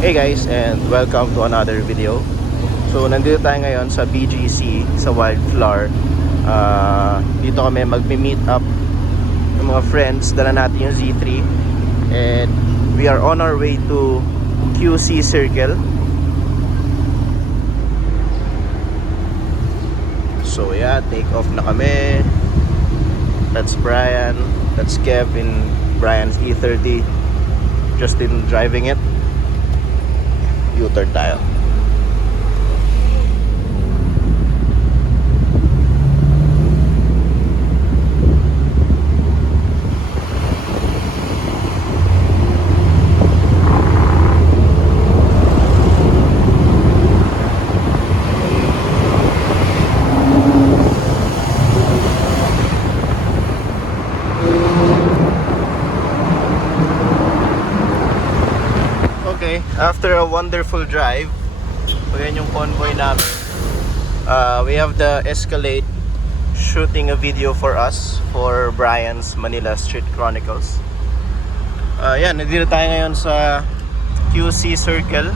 Hey guys, and welcome to another video. So nandito tayo ngayon sa BGC sa Wildflower. Dito kami magmi-meet up ng mga friends. Dala natin yung Z3 and we are on our way to QC Circle. So yeah, take off na kami. That's Brian, that's Kev in Brian's E30. Justin driving it. U-turn tayo. Okay, after a wonderful drive, ayan yung convoy namin. We have the Escalade shooting a video for us for Brian's Manila Street Chronicles. Yan, nandito tayo ngayon sa QC Circle.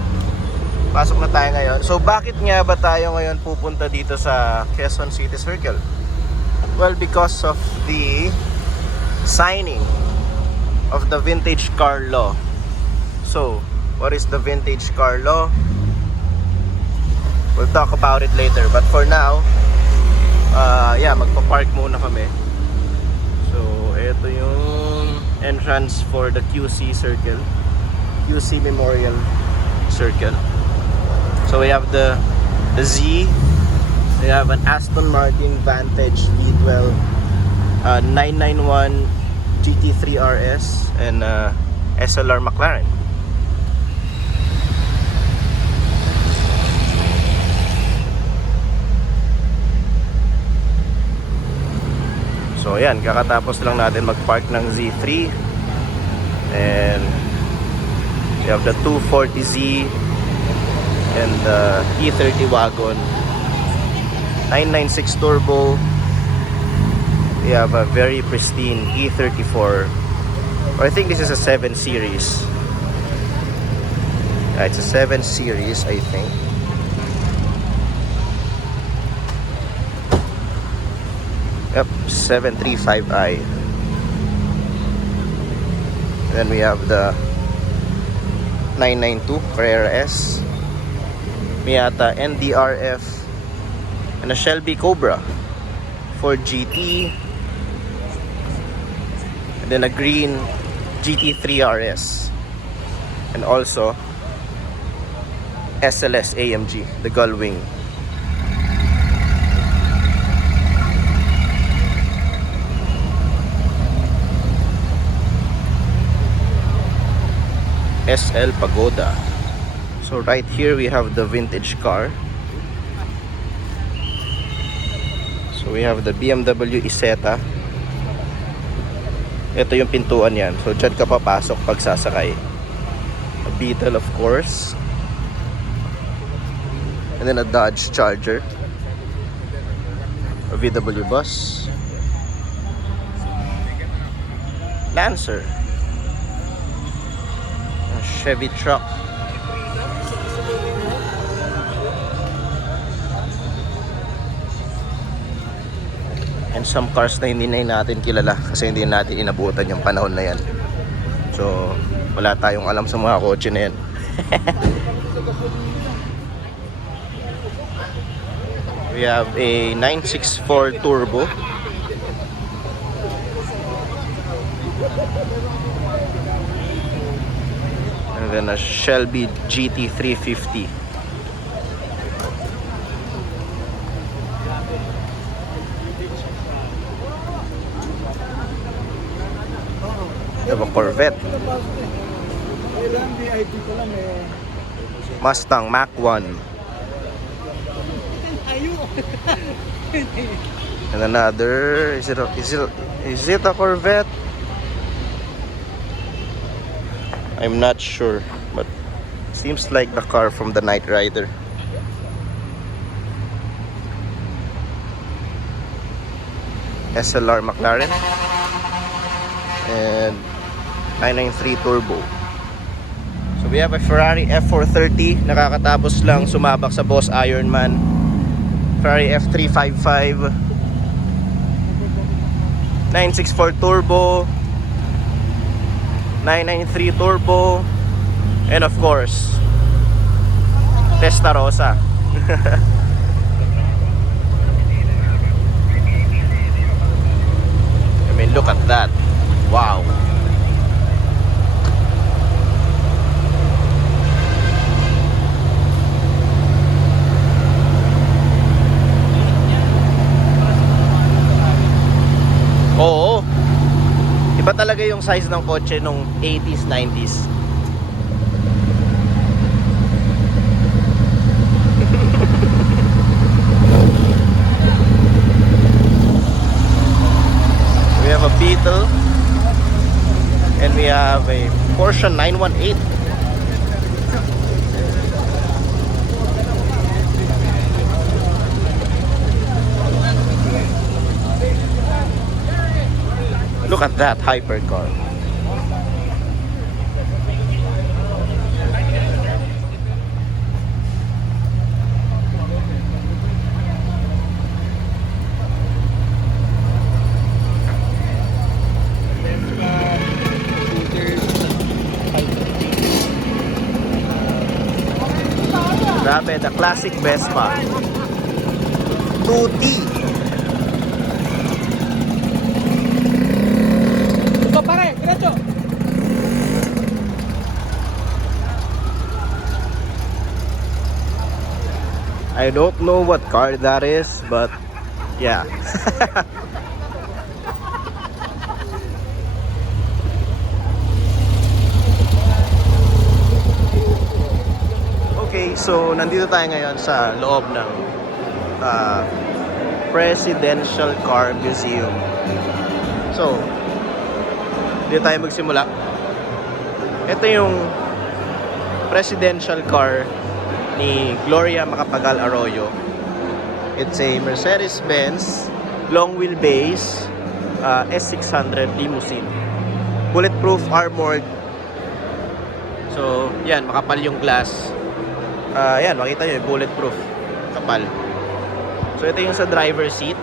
Pasok na tayo ngayon. So bakit nga ba tayo ngayon pupunta dito sa Quezon City Circle? Well, because of the signing of the vintage car law. So what is the vintage car law? We'll talk about it later. But for now, yeah, magpa-park muna kami. So, ito yung entrance for the QC Circle. QC Memorial Circle. So, we have the Z. We have an Aston Martin Vantage V12 991 GT3 RS and SLR McLaren. So ayan, kakatapos lang natin mag-park ng Z3 and we have the 240Z and the E30 wagon 996 turbo. We have a very pristine E34. I think this is a 7 series. It's a 7 series, I think. Yep, 735i. Then we have the 992 Carrera S, Miata NDRF, and a Shelby Cobra for GT, and then a green GT3 RS, and also SLS AMG, the Gullwing. SL Pagoda. So right here we have the vintage car. So we have the BMW Isetta. Ito yung pintuan yan. So dyan ka papasok pag sasakay. A Beetle, of course. And then a Dodge Charger. A VW bus. Lancer. Chevy truck. And some cars na hindi na natin kilala kasi hindi natin inabutan yung panahon na yan. So wala tayong alam sa mga kotse na yan. We have a 964 turbo. And then a Shelby GT350. We have a Corvette. Mustang Mach 1. And another, is it a Corvette? I'm not sure, but seems like the car from the Knight Rider. SLR McLaren and 993 turbo. So We have a Ferrari F430. Nakakatapos lang sumabak sa Boss Ironman. Ferrari F355. 964 Turbo. 993 Turbo. And of course, Testarossa. I mean, look at that. Wow. Oo. Iba talaga yung size ng kotse nung 80s, 90s. We have a Beetle. And we have a Porsche 918. Look at that hypercar. Grabe, the classic Vespa 2T. I don't know what car that is, but yeah. Okay, so nandito tayo ngayon sa loob ng Presidential Car Museum. So, dito tayo magsimula. Ito yung presidential car ni Gloria Macapagal Arroyo. It's a Mercedes-Benz long wheelbase S600 limousine. Bulletproof, armored. So, yan, makapal yung glass. Yan, makita nyo, bulletproof. Kapal. So, ito yung sa driver seat.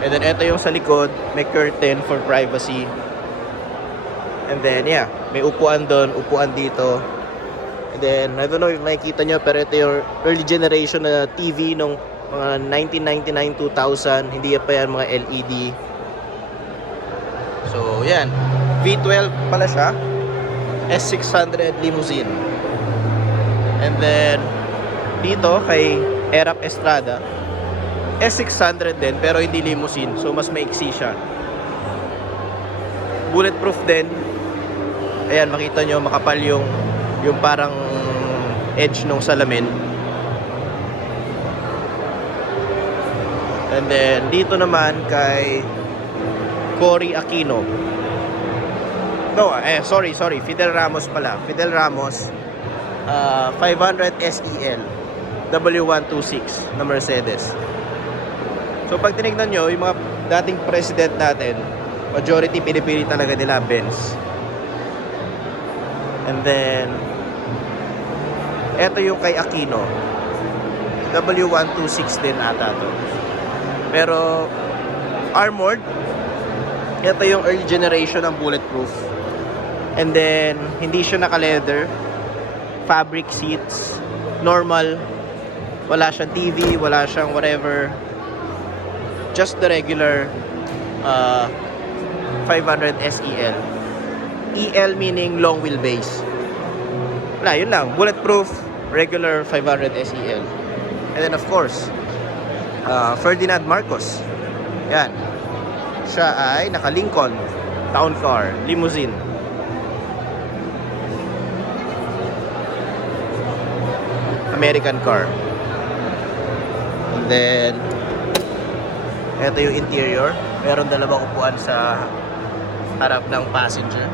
And then, ito yung sa likod. May curtain for privacy. And then, yeah, may upuan doon, upuan dito. And then, I don't know if makikita nyo, pero ito yung early generation na TV nung mga 1999-2000. Hindi pa yan mga LED. So, yan. V12 pala siya. S600 limousine. And then, dito kay Erap Estrada, S600 din, pero hindi limousine. So, mas maiksi siya. Bulletproof din. Ayan, makita nyo, makapal yung parang edge nung salamin. And then dito naman kay Cory Aquino. No, sorry, Fidel Ramos pala. Fidel Ramos 500 SEL W126 na Mercedes. So pag tinignan nyo, yung mga dating president natin, majority pinipili talaga nila Benz. And then eto yung kay Aquino, W126 din ata to. Pero armored. Ito yung early generation ng bulletproof. And then hindi siya naka-leather. Fabric seats, normal. Wala siyang TV, wala siyang whatever. Just the regular 500 SEL. EL meaning long wheelbase. Wala, yun lang. Bulletproof, regular 500 SEL. And then of course, Ferdinand Marcos. Yan. Siya ay naka-Lincoln town car, limousine. American car. And then ito yung interior. Meron dalawang upuan sa harap ng passenger.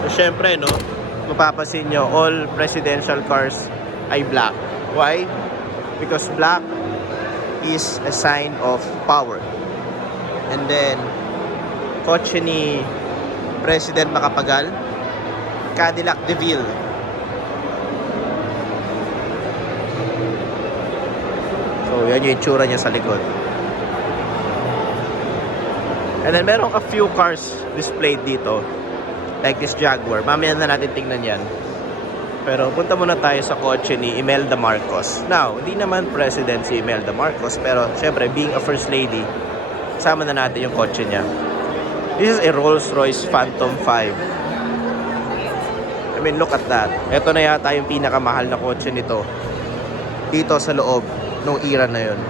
So, syempre, no, mapapansin nyo, all presidential cars ay black. Why? Because black is a sign of power. And then kotse ni President makapagal. Cadillac DeVille. So, yan yung itsura niya sa likod. And then, meron a few cars displayed dito. Like this Jaguar. Mamaya na natin tingnan yan. Pero, punta muna tayo sa kotse ni Imelda Marcos. Now, hindi naman president si Imelda Marcos. Pero, syempre, being a first lady, kasama na natin yung kotse niya. This is a Rolls-Royce Phantom 5. I mean, look at that. Ito na yata yung pinakamahal na kotse nito. Dito sa loob nung era na yun.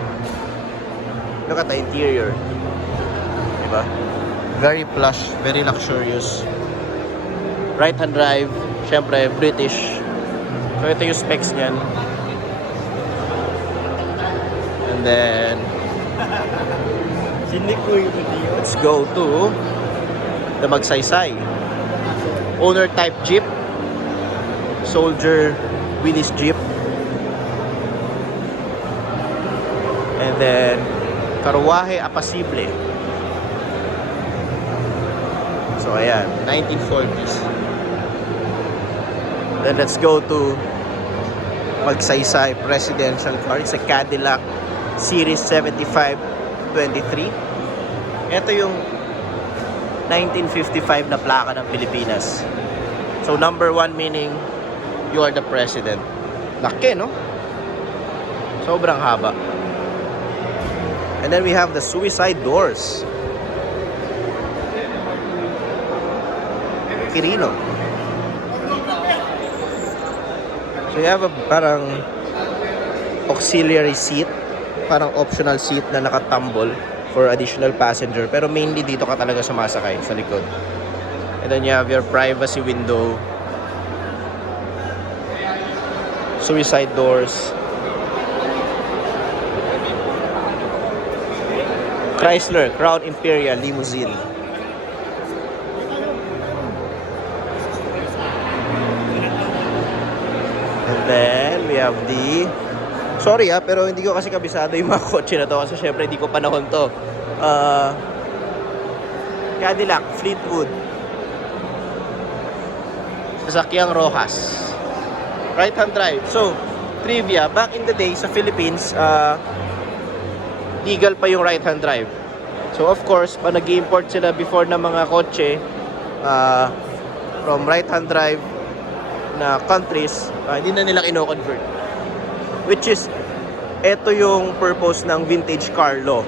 Look at the interior. Diba? Very plush, very luxurious. Right-hand drive. Syempre, British. So, ito yung specs niyan. And then, let's go to the Magsaysay. Owner type Jeep. Soldier Willys Jeep. And then, Karuwahe Apasible. So, ayan. 1940s. Then, let's go to Magsaysay Presidential car. It's a Cadillac Series 7523. Ito yung 1955 na plaka ng Pilipinas. So, number 1 meaning you are the president. Laki, no? Sobrang haba. And then we have the suicide doors. Quirino. So you have a parang auxiliary seat, parang optional seat na nakatambol for additional passenger. Pero mainly dito ka talaga sumasakay sa likod. And then you have your privacy window. Suicide doors. Chrysler Crown Imperial Limousine. And then we have the... Sorry pero hindi ko kasi kabisado yung mga kotse na to kasi syempre hindi ko panahon to. Cadillac Fleetwood. Sasakyang Rojas. Right-hand drive. So, trivia, back in the day sa Philippines, legal pa yung right-hand drive. So, of course, pa nag-import sila before ng mga kotse from right-hand drive na countries, hindi na nila kino-convert. Which is, eto yung purpose ng vintage car law.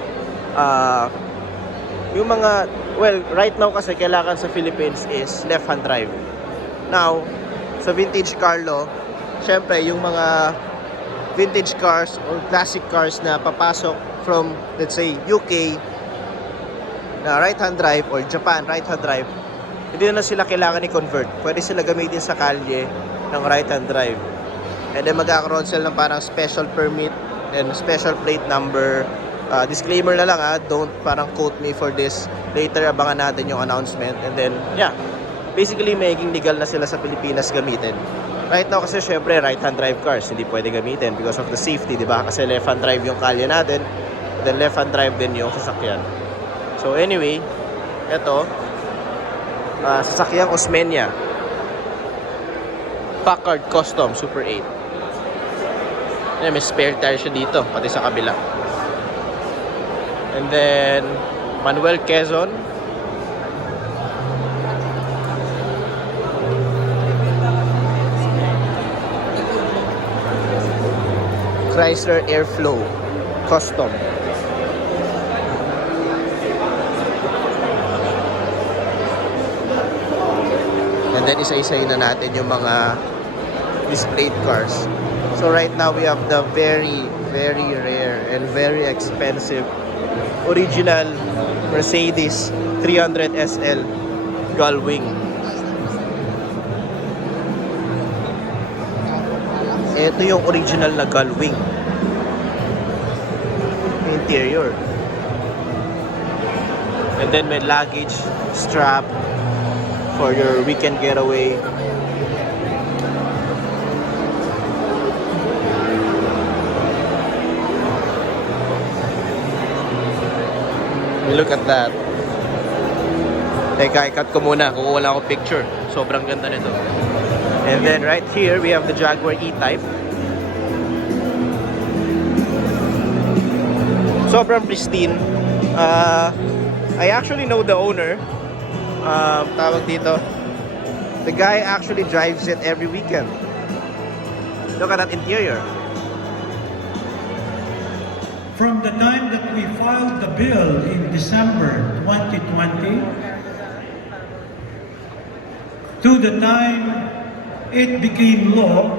Yung mga, well, right now kasi kailangan sa Philippines is left-hand drive. Now, sa vintage car law, syempre, yung mga vintage cars or classic cars na papasok from, let's say, UK na right-hand drive or Japan right-hand drive, hindi na sila kailangan i-convert. Pwede sila gamitin sa kalye ng right-hand drive. And then magkakaroon sila ng parang special permit and special plate number. Disclaimer na lang don't parang quote me for this. Later, abangan natin yung announcement. And then, yeah, basically, magiging legal na sila sa Pilipinas gamitin. Right now kasi syempre right-hand drive cars hindi pwede gamitin because of the safety, di ba? Kasi left-hand drive yung kalye natin, then left-hand drive din yung sasakyan. So anyway, eto sasakyang Osmeña Packard Custom Super 8. May spare tire siya dito, pati sa kabila. And then Manuel Quezon. Chrysler Airflow Custom. And then isa-isayin na natin yung mga displayed cars. So right now we have the very, very rare and very expensive original Mercedes 300 SL Gullwing. Ito yung original na Gullwing interior. And then may luggage strap for your weekend getaway. Look at that. Teka, i-cut ko muna. Kukuha lang ako picture. Sobrang ganda nito. And then right here, we have the Jaguar E-Type. Sobrang pristine. I actually know the owner. Tawag dito. The guy actually drives it every weekend. Look at that interior. From the time that we filed the bill in December 2020 to the time it became law,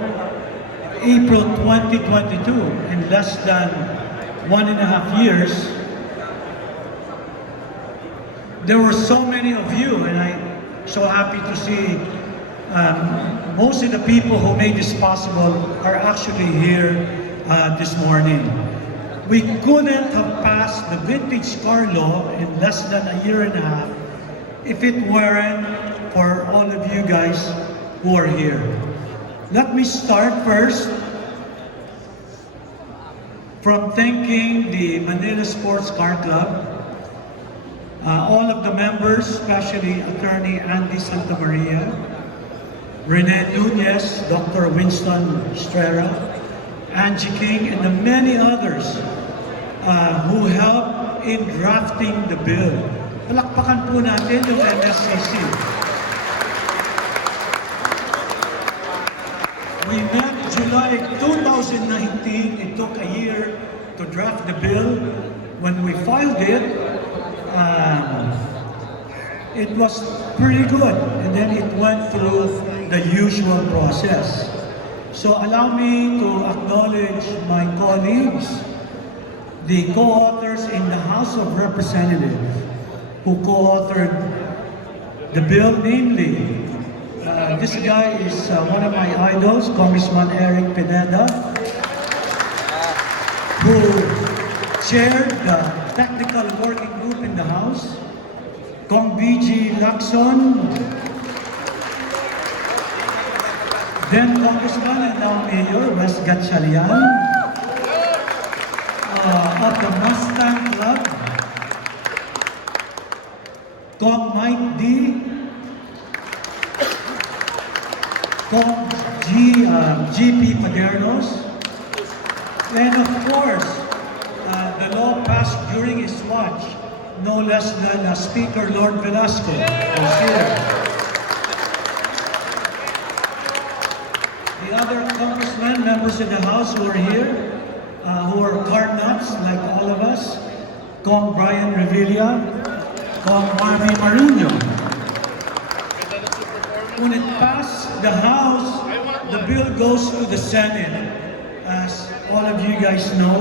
April 2022, in less than 1.5 years, there were so many of you, and I'm so happy to see most of the people who made this possible are actually here this morning. We couldn't have passed the vintage car law in less than 1.5 years if it weren't for all of you guys who are here. Let me start first from thanking the Manila Sports Car Club, all of the members, especially Attorney Andy Santamaria, Rene Nunez, Dr. Winston Estrella, Angie King, and the many others who helped in drafting the bill. Palakpakan po natin yung MSCC. We met July 2019. It took a year to draft the bill. When we filed it, it was pretty good, and then it went through the usual process. So allow me to acknowledge my colleagues, the co-authors in the House of Representatives who co-authored the bill, namely, this guy is one of my idols, Congressman Eric Pineda, who chaired the technical working group in the House, Kong BG Lacson, then Congressman and now Mayor Wes Gatchalian of the Mustang Club, Kong Mike D, Kong GP Padernos, and of course, the law passed during his watch, no less than Speaker Lord Velasco was here. The other congressmen, members of the House who are here, who are car nuts like all of us, Kong Brian Revilla, Kong Marvin Maruno. When it passed the House, the bill goes to the Senate. As all of you guys know,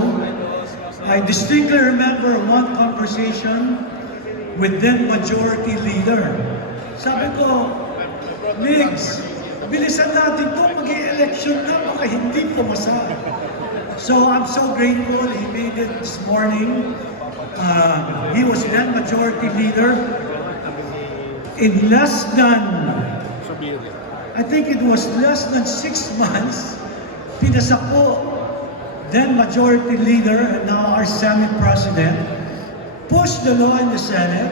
I distinctly remember one conversation with then Majority Leader. Sabi ko, Migz, bilisan natin ito, mag-i-election na, baka hindi pumasa. So I'm so grateful he made it this morning. He was then Majority Leader. In less than, I think it was less than 6 months, pinasa po then Majority Leader and now our Senate President pushed the law in the Senate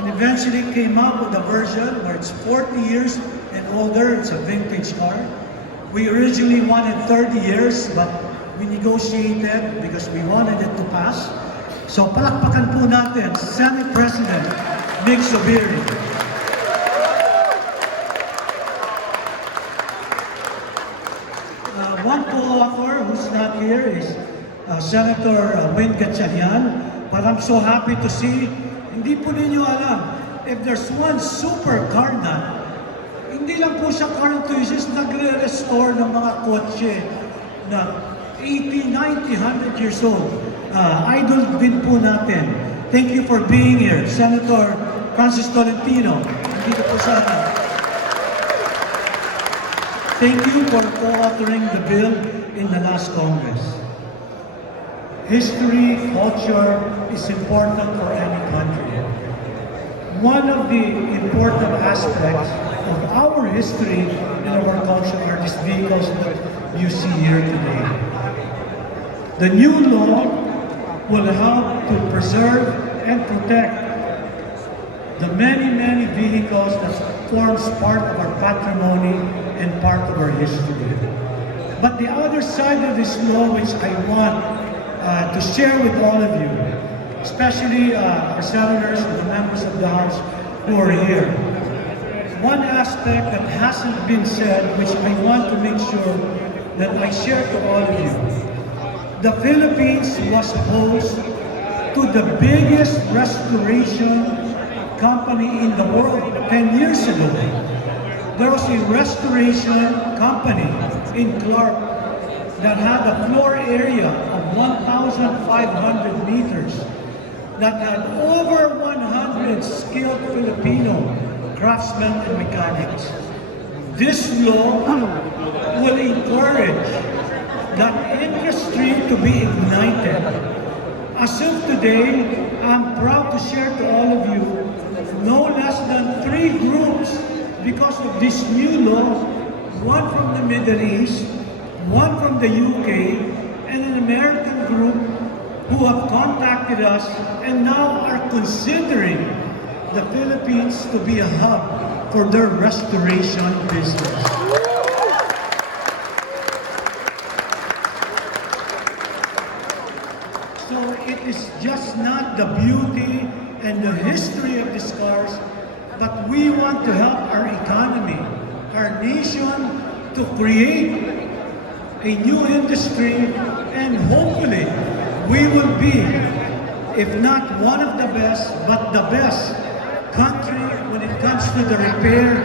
and eventually came up with a version where it's 40 years and older. It's a vintage car. We originally wanted 30 years, but we negotiated because we wanted it to pass. So palakpakan po natin Senate President Migz Zubiri. One co-author who's not here is Senator Win Gatchalian. But I'm so happy to see, hindi po ninyo alam, if there's one super car nut, hindi lang po siya car enthusiast, nagre-restore ng mga kotse na 80, 90, 100 years old. Idol din po natin. Thank you for being here, Senator Francis Tolentino. Dito po sana. Thank you for co-authoring the bill in the last Congress. History, culture is important for any country. One of the important aspects of our history and our culture are these vehicles that you see here today. The new law will help to preserve and protect the many, many vehicles that forms part of our patrimony and part of our history. But the other side of this law, which I want to share with all of you, especially our senators and the members of the House who are here. One aspect that hasn't been said, which I want to make sure that I share to all of you. The Philippines was host to the biggest restoration company in the world 10 years ago. There was a restoration company in Clark that had a floor area of 1,500 meters, that had over 100 skilled Filipino craftsmen and mechanics. This law will encourage that industry to be ignited. As of today, I'm proud to share to all of you no less than 3 groups because of this new law, one from the Middle East, one from the UK, and an American group who have contacted us and now are considering the Philippines to be a hub for their restoration business. So it is just not the beauty and the history of these cars, but we want to help our economy, our nation, to create a new industry, and hopefully we will be, if not one of the best, but the best country when it comes to the repair,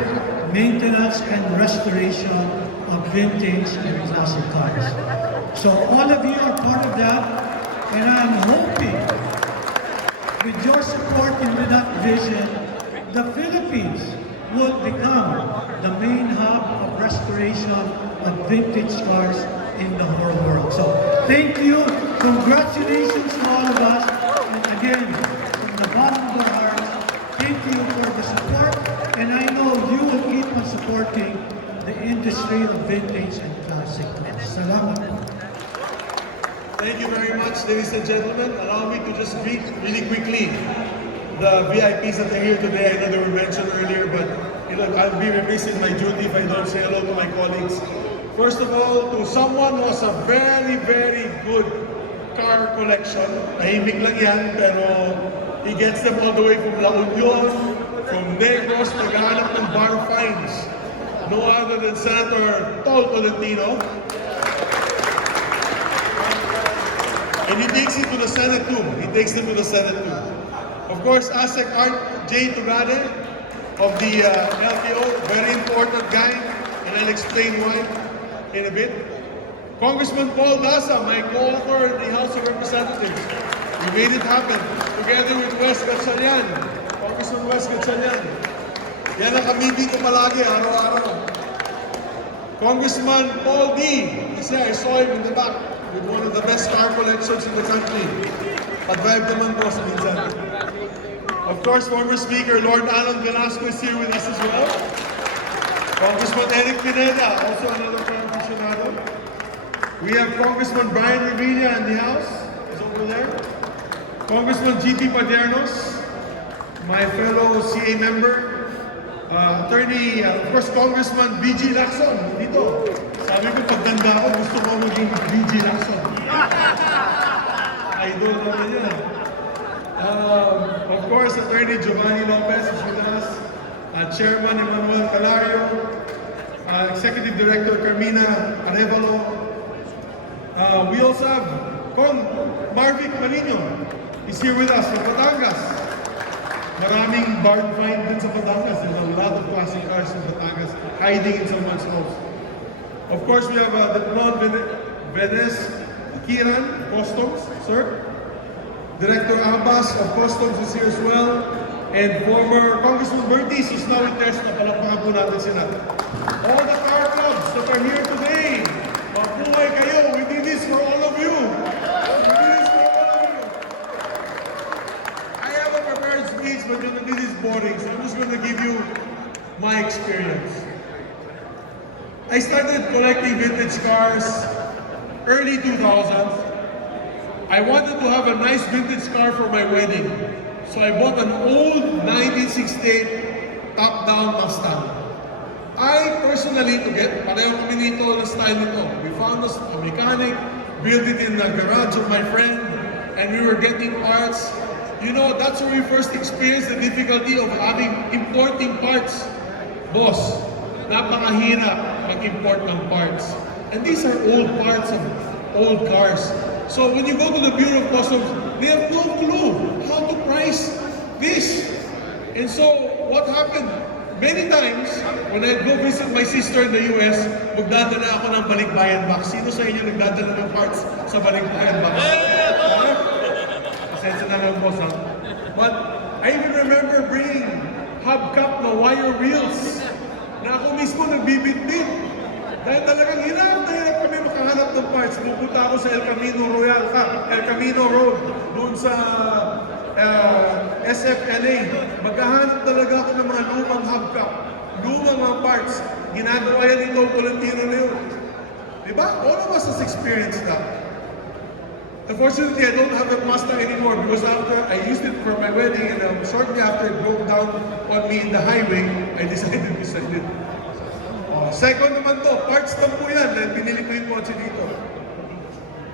maintenance, and restoration of vintage and classic cars. So all of you are part of that, and I'm hoping with your support in that vision, the Philippines will become the main hub of restoration of vintage cars in the whole world. So thank you, congratulations to all of us, and again, from the bottom of our hearts, thank you for the support, and I know you will keep on supporting the industry of vintage and classic cars. Salamat. Thank you very much, ladies and gentlemen. Allow me to just greet really quickly the VIPs that are here today. I know they were mentioned earlier, but I'll be remiss in my duty if I don't say hello to my colleagues. First of all, to someone who has a very, very good car collection. Tahimik lang yan, pero he gets them all the way from La Union, from Negros, naghahanap ng bar fines. No other than Senator Tol Tolentino. And he takes it to the Senate too. He takes them to the Senate too. Of course, ASEC Art J. Tugade of the LTO, very important guy, and I'll explain why in a bit. Congressman Paul Daza, my co-author in the House of Representatives. We made it happen together with Wes Gatchalian, Congressman Wes Gatchalian. Yan ang kami dito palagi, araw-araw. Congressman Paul D. Kasi I saw him in the back with one of the best car collections in the country. Pag-drive naman po sa minsan. Of course, former Speaker Lord Alan Velasco is here with us as well. Congressman Eric Pineda, also another car aficionado. We have Congressman Brian Revilla in the house. He's over there. Congressman G.P. Padernos, my fellow CA member. Attorney, of course, Congressman B.G. Lacson, dito. Sabi ko, pagtanda ako, gusto ko maging B.G. Lacson. Idol naman yun. Of course, Attorney Giovanni Lopez is with us. Chairman Emmanuel Calario. Executive Director Carmina Arevalo. We also have Marvic Malino. He's here with us from Batangas. Maraming barred find din sa Batangas. There's a lot of classic cars in Batangas hiding in someone's house. Of course, we have Deplon Venez Kiran, Customs, sir. Director Abbas of Customs is here as well. And former Congressman Bertis, who's now with Tesla. Palakpakan po natin sila. All the car clubs that are here today, mabuhay kayo. We did this for all of you. I have a prepared speech, but this is boring, so I'm just going to give you my experience. I started collecting vintage cars early 2000s. I wanted to have a nice vintage car for my wedding. So I bought an old 1968 top-down Mustang. I personally, pareho kami nito na style nito. We found a mechanic, built it in the garage of my friend, and we were getting parts. You know, that's where we first experienced the difficulty of importing parts. Boss, napakahirap mag-import ng parts. And these are old parts of old cars. So when you go to the Bureau of Customs, they have no clue how to price this. And so what happened? Many times, when I go visit my sister in the US, magdadala ako ng balikbayan box. Sino sa inyo nagdadala ng parts sa balikbayan box? Pasensya na lang, boss, ha? But I even remember bringing hubcap na wire reels na ako mismo nagbibit-bit. Dahil talagang hirap na hirap kami makahanap ng parts. Pupunta ako sa El Camino Road, doon sa SFLA. Maghahanap talaga ako ng mga lumang hubcap, lumang mga parts. Ginagawa yan ito, Tolentino na yun. Diba? All of us has experienced that. Unfortunately, I don't have that Mustang anymore because after I used it for my wedding and shortly after it broke down on me in the highway, I decided to sell it. Second naman to, parts lang po yan dahil binili ko yung kotse dito.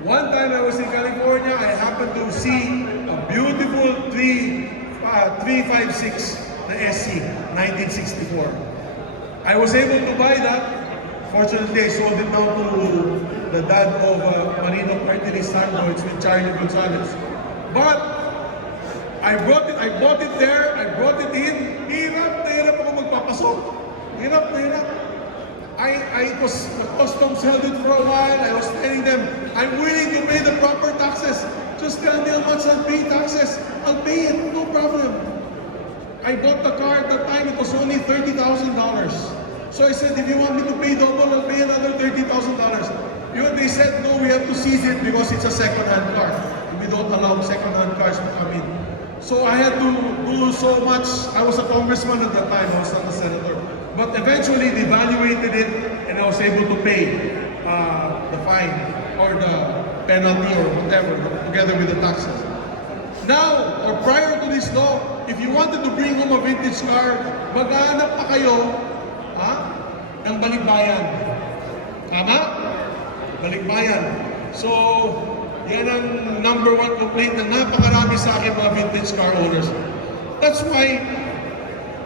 One time I was in California, I happened to see a beautiful 356 na SC, 1964. I was able to buy that. Fortunately, I sold it now to the dad of Marino Martinez Sango. It's with Charlie Gonzalez. But I bought it there, I brought it in. Hirap na hirap ako magpapasok. Hirap na hirap. I was customs held it for a while. I was telling them, I'm willing to pay the proper taxes. Just tell me how much I'll pay taxes. I'll pay it, no problem. I bought the car at the time, it was only $30,000. So I said, if you want me to pay double, I'll pay another $30,000. You know, they said, no, we have to seize it because it's a second-hand car. We don't allow second-hand cars to come in. So I had to do so much. I was a congressman at that time, I was not a senator. But eventually, they evaluated it, and I was able to pay the fine or the penalty or whatever, together with the taxes. Now, or prior to this law, if you wanted to bring home a vintage car, maghahanap pa kayo ng balikbayan. Tama? Balikbayan. So, yan ang number one complaint na napakarami sa akin mga vintage car owners. That's why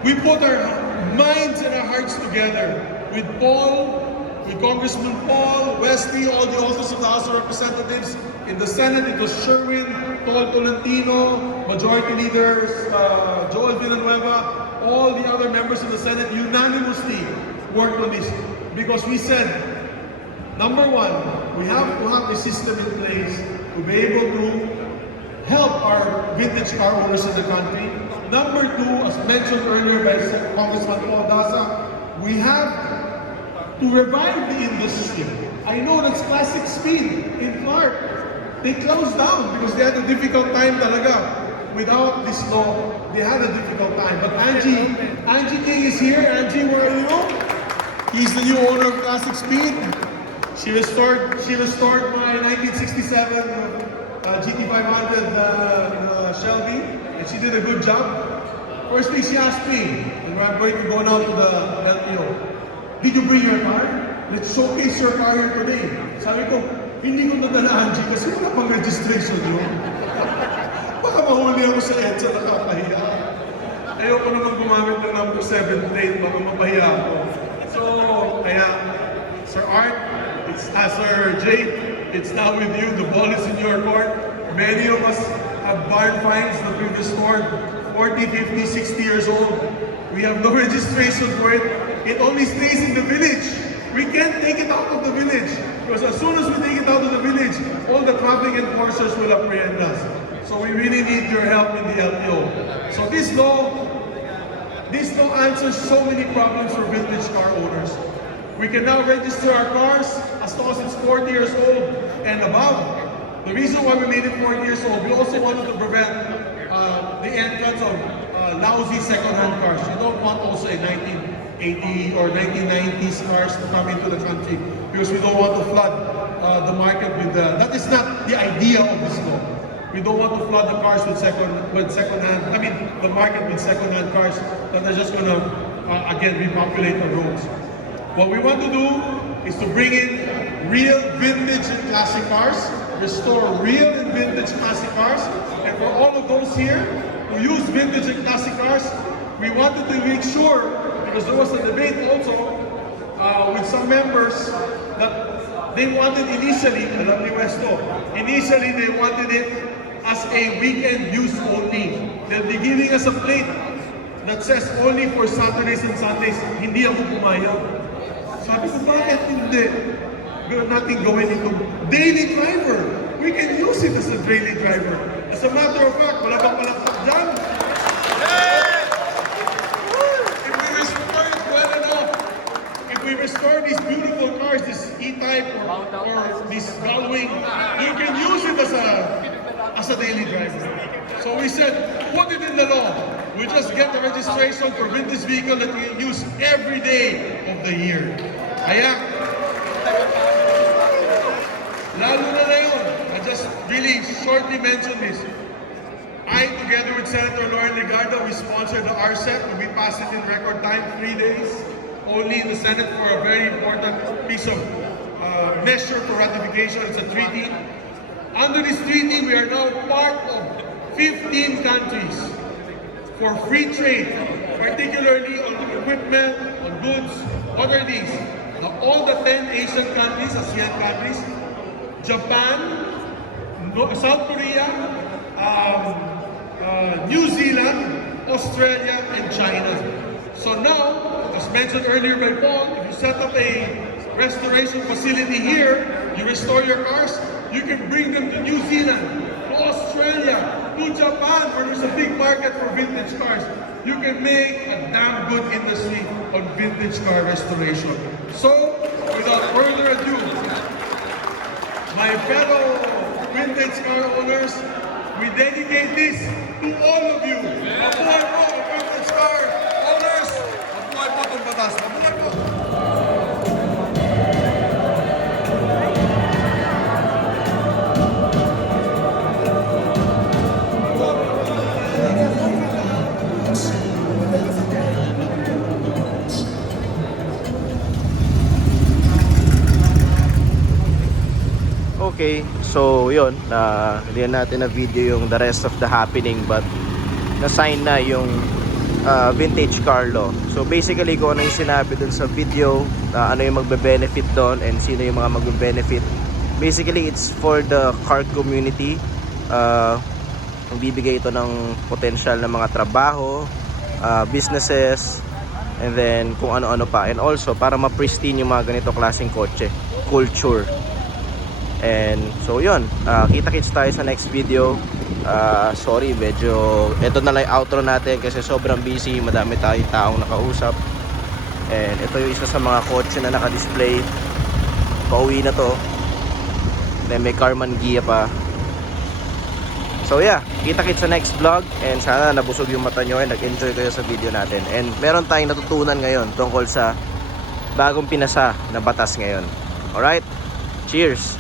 we put our minds and our hearts together with Paul, with Congressman Paul, Wesley, all the officers of the House of Representatives. In the Senate, it was Sherwin, Tol Tolentino, Majority Leaders, Joel Villanueva, all the other members of the Senate unanimously worked on this because we said, number one, we have to have a system in place to be able to help our vintage car owners in the country. Number two, as mentioned earlier by Congressman Paul Daza, we have to revive the industry. I know that's Classic Speed in Clark. They closed down because they had a difficult time talaga. Without this law, they had a difficult time. But Angie King is here. Angie, where are you? He's the new owner of Classic Speed. She restored my 1967 GT500 Shelby, and she did a good job. First thing she asked me, and I'm going to go now to the LTO, did you bring your car? Let's showcase your car here today. Sabi ko, hindi ko nadala Angie kasi wala pang registration yun. Baka mahuli ako sa EDSA, nakakahiya. Ayoko naman gumamit ng number 7 plate, baka mapahiya ako. So, kaya, Sir Art, Sir Jay, it's now with you. The ball is in your court. Many of us have barn finds the previous stored 40, 50, 60 years old. We have no registration for it. It only stays in the village. We can't take it out of the village. Because as soon as we take it out of the village, all the traffic enforcers will apprehend us. So we really need your help in the LTO. So this law answers so many problems for vintage car owners. We can now register our cars as long as it's 40 years old and above. The reason why we made it 40 years old, we also wanted to prevent the entrance of lousy second-hand cars. You don't want also a 1980 or 1990s cars to come into the country because we don't want to flood the market with that is not the idea of this law. We don't want to flood the cars with second-hand. I mean, the market with second-hand cars that are just gonna again repopulate the roads. What we want to do is to bring in real vintage and classic cars, restore real and vintage classic cars, and for all of those here who use vintage and classic cars, we wanted to make sure, because there was a debate also with some members that they wanted initially, alam ni Westo, initially they wanted it as a weekend use only. They'll be giving us a plate that says only for Saturdays and Sundays. Hindi ako pumayag. Sabi ko, bakit hindi? Natin gawin ito daily driver. We can use it as a daily driver. As a matter of fact, wala bang palakpak dyan? If we restore it well enough, if we restore these beautiful cars, this E-Type or this Gullwing, you can use it as a daily driver. So we said, put it in the law. We just get the registration for vintage vehicle that we use every day of the year. Kaya, lalo na ngayon, I just really shortly mention this. I, together with Senator Lauren Legarda, we sponsored the RCEP and we passed it in record time, 3 days, only in the Senate for a very important piece of measure for ratification. It's a treaty. Under this treaty, we are now part of 15 countries for free trade, particularly on equipment, on goods. What are these? All the 10 Asian countries, ASEAN countries, Japan, South Korea, New Zealand, Australia, and China. So now, as mentioned earlier by Paul, if you set up a restoration facility here, you restore your cars, you can bring them to New Zealand, to Australia, to Japan, where there's a big market for vintage cars. You can make a damn good industry on vintage car restoration. So, without further ado, my fellow vintage car owners, we dedicate this to all of you. Mabuhay po, vintage car owners! Mabuhay po itong batas! Mabuhay po! Okay, so yun, hindi natin na video yung the rest of the happening, but na-sign na yung vintage car law. So basically kung ano yung sinabi dun sa video, ano yung magbe-benefit doon and sino yung mga magbe-benefit. Basically it's for the car community. Bibigay ito ng potential na mga trabaho, businesses, and then kung ano-ano pa. And also para ma-pristine yung mga ganito klaseng kotse, culture. And so yun, kita-kits tayo sa next video. Sorry, medyo ito na lang yung outro natin kasi sobrang busy, madami tayong taong nakausap. And ito yung isa sa mga kotse na naka-display. Pauwi na to. Then may Carman Gia pa. So yeah, kita-kits sa next vlog. And sana nabusog yung mata nyo and nag-enjoy kayo sa video natin. And meron tayong natutunan ngayon tungkol sa bagong pinasa na batas ngayon. Alright, cheers!